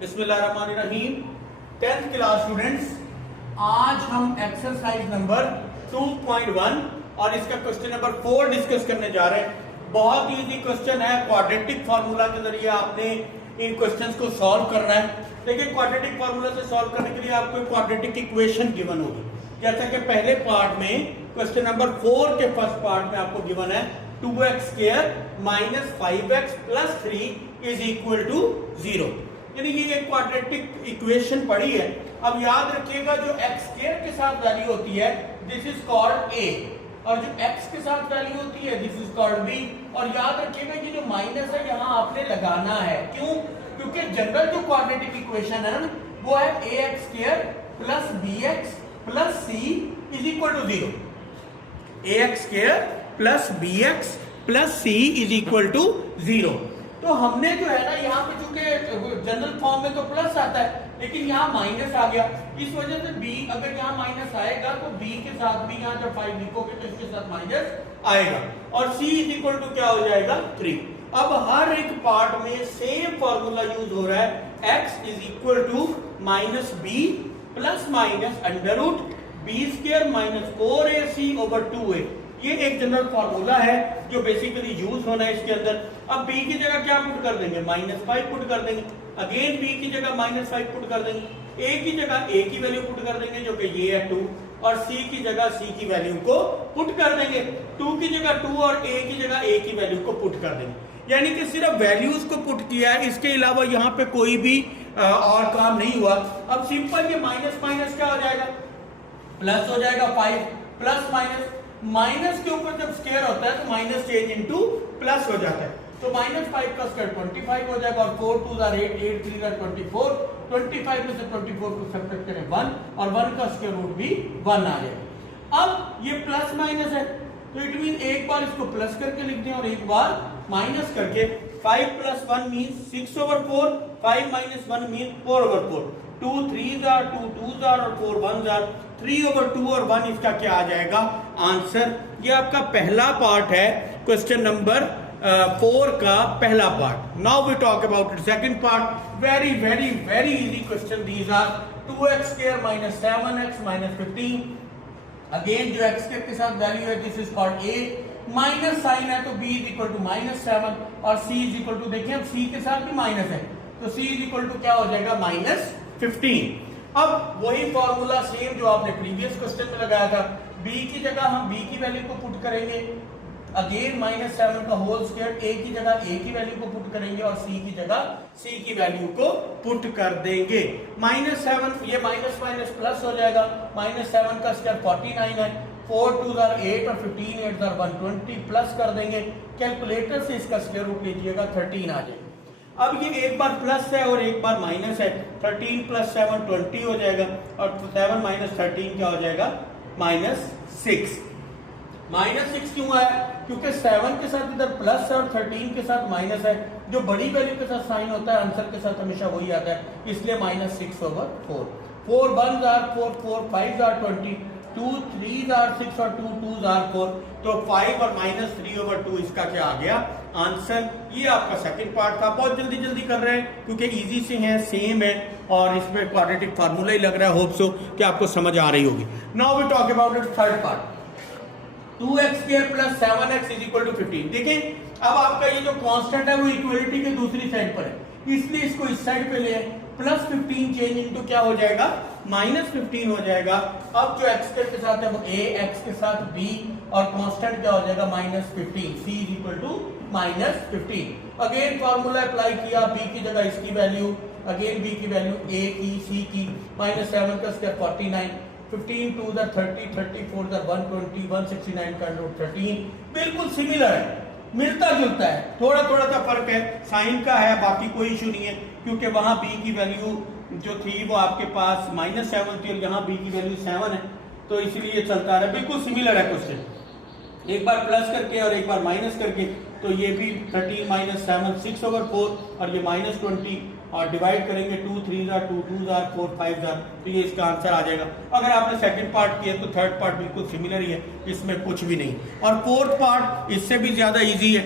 बिस्मिल्लाहिर्रहमानिर्रहीम। 10th class students, आज हम एक्सरसाइज नंबर 2.1 और इसका क्वेश्चन नंबर 4 डिस्कस करने जा रहे हैं। बहुत इजी क्वेश्चन है। क्वाड्रेटिक फार्मूला के जरिए आपने इन क्वेश्चंस को सॉल्व करना है। देखिए, क्वाड्रेटिक फार्मूला से सॉल्व करने के लिए आपको क्वाड्रेटिक इक्वेशन गिवन होगी। जैसा कि पहले पार्ट में क्वेश्चन नंबर 4 के फर्स्ट पार्ट में आपको गिवन है 2x square minus 5x plus 3 is equal to 0। यानी ये एक क्वाड्रेटिक इक्वेशन पढ़ी है। अब याद रखिएगा, जो x स्क्वायर के साथ वैल्यू होती है दिस इज कॉल्ड a, और जो x के साथ वैल्यू होती है दिस इज कॉल्ड b। और याद रखिएगा, ये जो माइनस है यहाँ आपने लगाना है। क्यों? क्योंकि जनरल जो क्वाड्रेटिक इक्वेशन है ना, वो है ax square plus bx plus c is equal to 0। ax square plus bx plus c is equal to 0। तो हमने जो है ना, यहाँ पे चूंकि जनरल फॉर्म में तो प्लस आता है, लेकिन यहाँ माइनस आ गया। इस वजह से b, अगर यहाँ माइनस आएगा तो b के साथ भी यहाँ जब 5 लिखोगे तो इसके साथ माइनस आएगा, और c इज इक्वल टू क्या हो जाएगा 3। अब हर एक पार्ट में सेम फॉर्मूला यूज हो रहा है। x is equal to minus B plus minus under root B square minus 4ac over 2a। ये एक जनरल फॉर्मूला है जो बेसिकली यूज होना है इसके अंदर। अब b की जगह क्या पुट कर देंगे? -5 पुट कर देंगे। अगेन b की जगह -5 पुट कर देंगे। a की जगह a की वैल्यू पुट कर देंगे जो कि ये है 2, और c की जगह c की वैल्यू को पुट कर देंगे। 2 की जगह 2 और a की जगह a की वैल्यू को पुट कर देंगे। यानी कि सिर्फ वैल्यूज को पुट किया है, इसके अलावा यहाँ पे कोई भी और काम नहीं हुआ। अब सिंपल ये माइनस माइनस क्या हो जाएगा? प्लस हो जाएगा। 5 प्लस माइनस, माइनस के ऊपर जब स्क्वायर होता है तो माइनस चेंज इनटू प्लस हो जाता है। तो -5 का स्क्वायर 25 हो जाएगा, और 4 2 8 8 3 24। 25 में से 24 को सब्ट्रैक्ट करें 1, और 1 का स्क्वायर रूट भी 1 आ जाएगा। अब ये प्लस माइनस है, तो इट मीन एक बार इसको प्लस करके लिख दें और एक बार माइनस करके। 5 plus 1 means 6 over 4, 5 minus 1 mean 4 over 4। 2 3s are 2 2s are और 4 1s are 3 ओवर 2 और 1 इसका क्या आ जाएगा? आंसर। ये आपका पहला पार्ट है क्वेश्चन नंबर 4 का पहला part. Now we talk about it second part. Very very very easy question. These are 2x square minus 7x minus 15। Again जो x के साथ वैल्यू है this is called a। Minus sign है तो b is equal to -7, और c is equal to, देखिए अब c के साथ भी माइनस है तो c इज इक्वल टू क्या हो जाएगा? -15। अब वही फॉर्मूला सेम जो आपने प्रीवियस क्वेश्चन में लगाया था। b की जगह हम b की वैल्यू को पुट करेंगे। अगेन -7 का होल स्क्वायर, a की जगह a की वैल्यू को पुट करेंगे, और c की जगह c की वैल्यू को पुट कर देंगे। -7, ये माइनस माइनस प्लस हो जाएगा। -7 का स्क्वायर 49 है। 4 2s are 8 और 15 8s are 120, प्लस कर देंगे। कैलकुलेटर से इसका स्क्वायर रूट लीजिएगा, 13 आ जाएगा। अब ये एक बार प्लस है और एक बार माइनस है। 13 प्लस 7 20 हो जाएगा, और 7 माइनस 13 क्या हो जाएगा? -6। -6 क्यों आया? क्योंकि 7 के साथ इधर प्लस है और 13 के साथ माइनस है। जो बड़ी वैल्यू के साथ साइन होता है आंसर के साथ हमेशा वही आता है, इसलिए -6 over 4। 4 1s are 4 4 5s are 20, 2 3s are 6 और 2 2s are 4। तो 5 और -3 ओवर 2 इसका क्या आ गया? आंसर। ये आपका सेकंड पार्ट था। बहुत जल्दी जल्दी कर रहे हैं क्योंकि इजी से है, सेम है, और इसमें क्वाड्रेटिक फार्मूला ही लग रहा है। होप सो कि आपको समझ आ रही होगी। Now we talk about it third part. 2x square plus 7x is equal to 15। देखें, अब आपका ये जो कांस्टेंट है वो इक्वलिटी के दूसरी साइड पर है, इसलिए इसको इस साइड पे ले आए। प्लस 15 चेंज इनटू क्या हो जाएगा? -15 हो जाएगा। अब जो x के साथ है वो a, x के साथ b, और कांस्टेंट क्या हो जाएगा? -15। c is equal to -15। Again formula apply किया, b की जगह इसकी वैल्यू, अगेन b की वैल्यू a की, c की। -7 का square 49, 15 2s are 30, 34s are 120, 169 का रूट 13। बिल्कुल सिमिलर है, मिलता जुलता है। थोड़ा थोड़ा सा फर्क है, साइन का है, बाकी कोई इशू नहीं है, क्योंकि वहां b की वैल्यू जो थी वो आपके पास -7 थी और यहाँ b की वैल्यू 7 है, तो इसलिए चलता रहा। बिल्कुल सिमिलर है क्वेश्चन, एक बार प्लस करके और एक बार माइनस करके। तो ये भी 13 - 7 6 ओवर 4, और ये -20, और डिवाइड करेंगे 2 3s are 2 2s are 4 5s are, तो ये इसका आंसर आ जाएगा। अगर आपने सेकंड पार्ट किया तो थर्ड पार्ट बिल्कुल सिमिलर ही है, इसमें कुछ भी नहीं। और फोर्थ पार्ट इससे भी ज्यादा इजी है,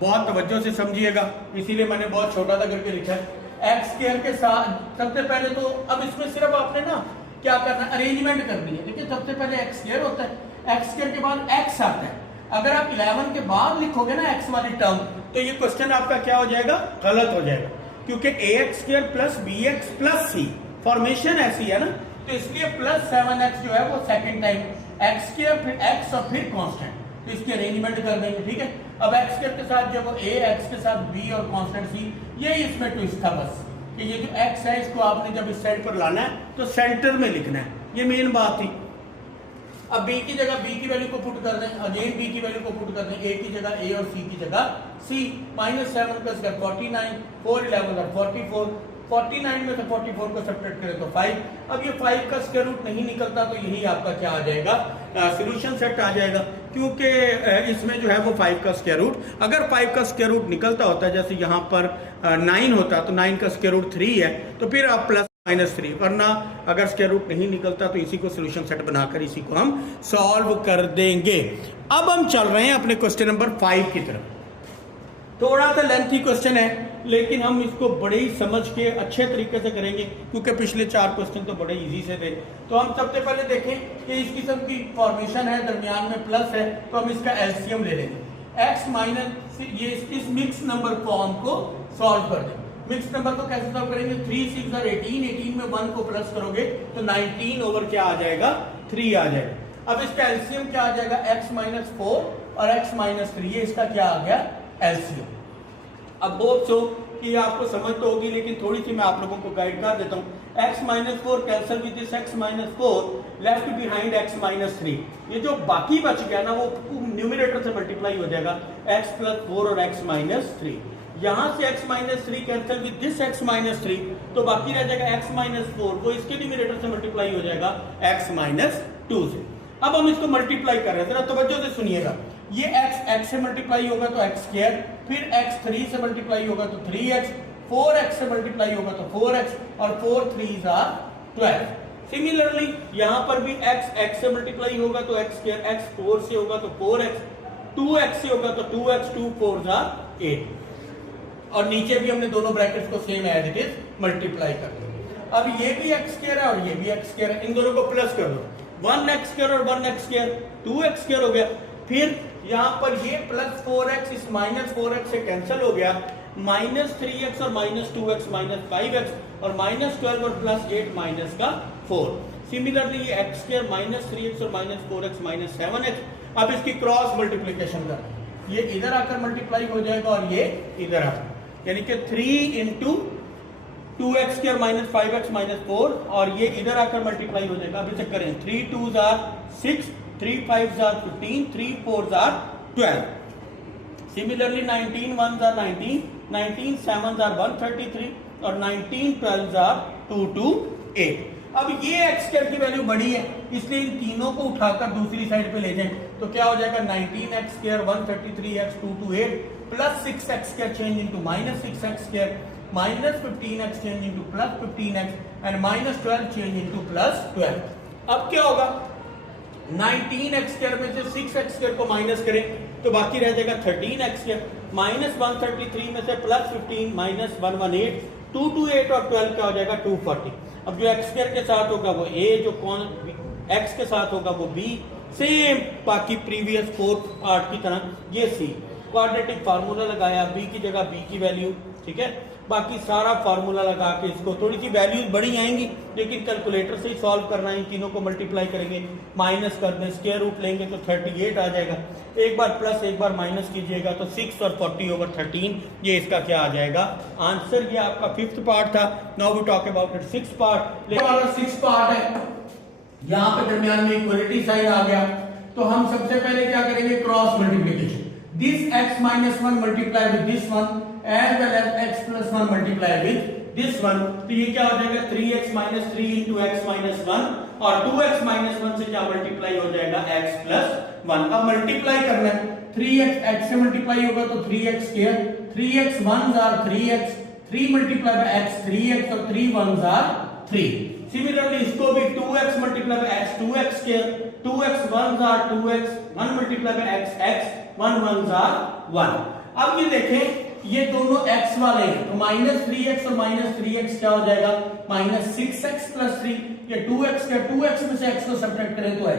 बहुत तवज्जो से समझिएगा, इसीलिए मैंने बहुत छोटा सा करके लिखा है। एक्स स्क्वायर के साथ सबसे पहले तो अब इसमें सिर्फ आपने ना क्या करना है, अरेंजमेंट करनी है। देखिए सबसे पहले एक्स स्क्वायर होता है, एक्स स्क्वायर के बाद एक्स आता है। अगर आप 11 के बाद लिखोगे ना एक्स वाली टर्म, तो ये क्वेश्चन आपका क्या हो जाएगा, गलत हो जाएगा, क्योंकि ax square plus bx plus c formation ऐसी है ना, तो इसलिए प्लस 7x जो है वो सेकंड टाइम एक्स स्क्वायर फिर x और फिर कांस्टेंट, तो इसकी अरेंजमेंट कर देंगे। ठीक है, अब एक्स स्क्वायर के साथ जो वो a, x के साथ b और कांस्टेंट c, यही इसमें ट्विस्ट था बस कि ये जो x है इसको आपने जब इस साइड पर लाना है तो सेंटर में लिखना है, ये मेन बात थी। अब b की जगह b की वैल्यू को पुट कर दें, अगेन b की वैल्यू को पुट कर दें, a की जगह a और c की जगह c, -7 प्लस 49, 4 11 44, 49 में से 44 को सब्ट्रैक्ट करें तो 5। अब ये 5 का स्क्वायर रूट नहीं निकलता, तो यही आपका क्या आ जाएगा, सॉल्यूशन सेट आ जाएगा, क्योंकि इसमें जो है वो 5 का स्क्वायर रूट, अगर 5 का स्क्वायर रूट निकलता होता, जैसे यहाँ पर 9 होता, तो 9 का स्क्वायर रूट 3 है, तो फिर आप प्लस -3, वरना अगर स्क्वायर रूट नहीं निकलता तो इसी को सॉल्यूशन सेट बनाकर इसी को हम सॉल्व कर देंगे। अब हम चल रहे हैं अपने क्वेश्चन नंबर 5 की तरफ। थोड़ा सा लेंथी क्वेश्चन है, लेकिन हम इसको बड़े ही समझ के अच्छे तरीके से करेंगे, क्योंकि पिछले 4 क्वेश्चन तो बड़े इजी से थे। तो हम सबसे पहले देखें कि इस किस्म की फॉर्मेशन है, दरमियान में प्लस है, तो हम इसका एलसीएम ले लेंगे। x माइनस ये इस मिक्स नंबर फॉर्म को सॉल्व कर देंगे। मिक्स नंबर को कैसे सॉल्व करेंगे, 3 6 और 18, 18 में 1 को प्लस करोगे तो 19 ओवर क्या आ जाएगा, 3 आ जाएगा। अब इसका एलसीएम क्या आ जाएगा, x माइनस 4 और x माइनस 3, ये इसका क्या आ गया, एलसीएम। अब होप सो कि आपको समझ तो होगी, लेकिन थोड़ी सी मैं आप लोगों को गाइड कर देता हूँ। x minus 4 cancel with this x minus 4, left behind x minus 3, ये जो बाकी बच गया ना वो न्यूमरेटर से मल्टीप्लाई हो जाएगा, x प्लस 4 और x माइनस 3। यहां से x minus 3 cancel with this x minus 3, तो बाकी रह जाएगा x माइनस 4, वो इसके न्यूमरेटर से मल्टीप्लाई हो जाएगा x माइनस 2 से। अब हम इसको मल्टीप्लाई कर रहे हैं, जरा तवज्जो से सुनिएगा। ये x से मल्टीप्लाई होगा तो x स्क्वायर, फिर x 3 से मल्टीप्लाई होगा तो 3x, 4x से मल्टीप्लाई होगा तो 4x, और 4 3s are 12। सिमिलरली यहां पर भी x से मल्टीप्लाई होगा तो x स्क्वायर, x 4 से होगा तो 4x, 2x से होगा तो 2x, 2 4s are 8, और नीचे भी हमने दोनों ब्रैकेट्स को same as it is multiply कर दिया। अब ये भी x स्क्वायर है और ये भी x स्क्वायर है, इन दोनों को प्लस कर दो, 1x स्क्वायर और 1x स्क्वायर, 2x स्क्वायर हो गया। फिर यहाँ पर ये प्लस 4x इस माइनस 4x से कैंसिल हो गया, माइनस 3x और माइनस 2x माइनस 5x, और माइनस 12 और प्लस 8 माइनस का 4। सिमिलरली ये x स्क्वायर माइनस 3x और माइनस 4x माइनस 7x। अब इसकी क्रॉस मल्टीप्लीकेशन कर, ये इधर आकर मल्टीप्लाई हो जाएगा और ये इधर आकर, यानी कि 3 into 2x square minus 5x minus 4, और ये इधर आकर मल्टीप्लाई हो जाएगा। अब इसे करें, 3 2s are 6, 3 5s are 15, 3 4s are 12। Similarly 19 1s are 19, 19 7s are 133, और 19 12s are 228। अब ये x स्क्वायर की वैल्यू बड़ी है, इसलिए इन तीनों को उठाकर दूसरी साइड पे ले जाएं, तो क्या हो जाएगा, 19x square 133x 228 plus 6x square change into minus 6x square, minus 15x change into plus 15x, and minus 12 change into plus 12। अब क्या होगा, 19x स्क्वायर में से 6x स्क्वायर को माइनस करें तो बाकी रह जाएगा 13x स्क्वायर, माइनस 133 में से प्लस 15 माइनस 118, 228 और 12 क्या हो जाएगा, 240। अब जो x स्क्वायर के साथ होगा वो a, जो x के साथ होगा वो b, सेम बाकी प्रीवियस 4th पार्ट की तरह ये c। क्वाड्रेटिक फार्मूला लगाया, b की जगह b की वैल्यू, ठीक है, बाकी सारा फार्मूला लगा के इसको, थोड़ी सी वैल्यूज बड़ी आएंगी लेकिन कैलकुलेटर से ही सॉल्व करना है। इन तीनों को मल्टीप्लाई करेंगे, माइनस कर दें, स्क्वायर रूट लेंगे तो 38 आ जाएगा, एक बार प्लस एक बार माइनस कीजिएगा तो 6 और 40 ओवर 13, ये इसका क्या आ जाएगा आंसर। ये आपका 5th पार्ट था। Now we talk about it 6th part. लेकिन हमारा 6th पार्ट है, यहाँ पे दरमियान में इक्वलिटी साइन आ गया, तो हम सबसे पहले क्या करेंगे, cross multiplication. This x minus 1 multiply with this one as well as x plus 1 multiply with this one, तो ये क्या हो जाएगा, 3x minus 3 into x minus 1, और 2x minus 1 से क्या मल्टीप्लाई हो जाएगा, x plus 1। अब मल्टीप्लाई करना है, 3x x से मल्टीप्लाई होगा तो 3x square, 3x 1s are 3x, 3 multiply by x 3x, और 3 1s are 3। सिमिलरली इसको भी 2x multiply by x 2x square, 2x 1s are 2x, 1 multiply by x x, 1 1s are 1। अब ये देखें ये दोनों x वाले हैं, तो -3x और -3x क्या हो जाएगा, -6x + 3। ये 2x का 2x में से x को सब्ट्रैक्ट करें तो x।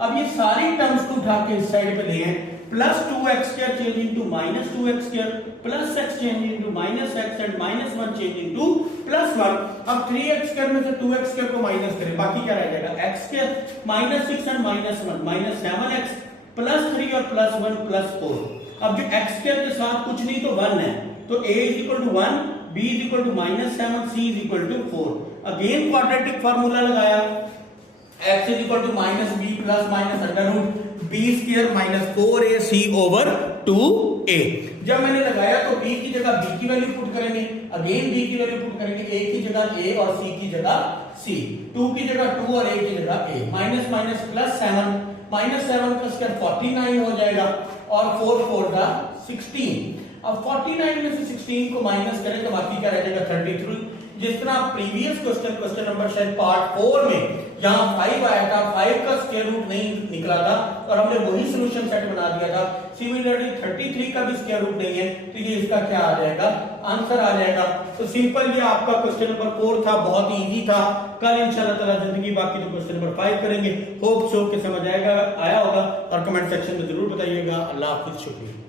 अब ये सारी टर्म्स को उठा के इस साइड पे ले हैं, +2x² change into -2x² plus x change into -x and -1 change into +1। अब 3x² में से 2x² को माइनस करें, बाकी क्या रह जाएगा, x² -6 एंड -1 -7x +3 और +1 +4। अब जो x² के साथ कुछ नहीं तो 1 है, तो a = 1, b = -7, c = 4। Again quadratic formula लगाया, x = -b + -√b² - 4ac/2a। जब मैंने लगाया तो b की जगह b की वैल्यू पुट करेंगे, अगेन b की वैल्यू पुट करेंगे, a की जगह a और c की जगह c, 2 की जगह 2 और a की जगह a, माइनस माइनस +7, -7 का स्क्वायर 49 हो जाएगा और 4 4 का 16। अब 49 में से 16 को माइनस करें तो बाकी क्या रह जाएगा, 33। जिस तरह प्रीवियस क्वेश्चन नंबर शायद पार्ट 4 में जहां 5 आया था, 5 का स्क्वायर रूट नहीं निकला था और हमने वही सॉल्यूशन सेट बना दिया था, सिमिलरली 33 का भी स्क्वायर रूट नहीं है, तो ये इसका क्या आ जाएगा, आंसर आ जाएगा। तो सिंपल ये आपका क्वेश्चन नंबर 4 था, बहुत ही इजी था। कल इंशाल्लाह ताला जिंदगी बाकी तो क्वेश्चन नंबर 5 करेंगे। होप सो कि समझ आया होगा और कमेंट सेक्शन में जरूर बताइएगा। अल्लाह हाफिज, शुक्रिया।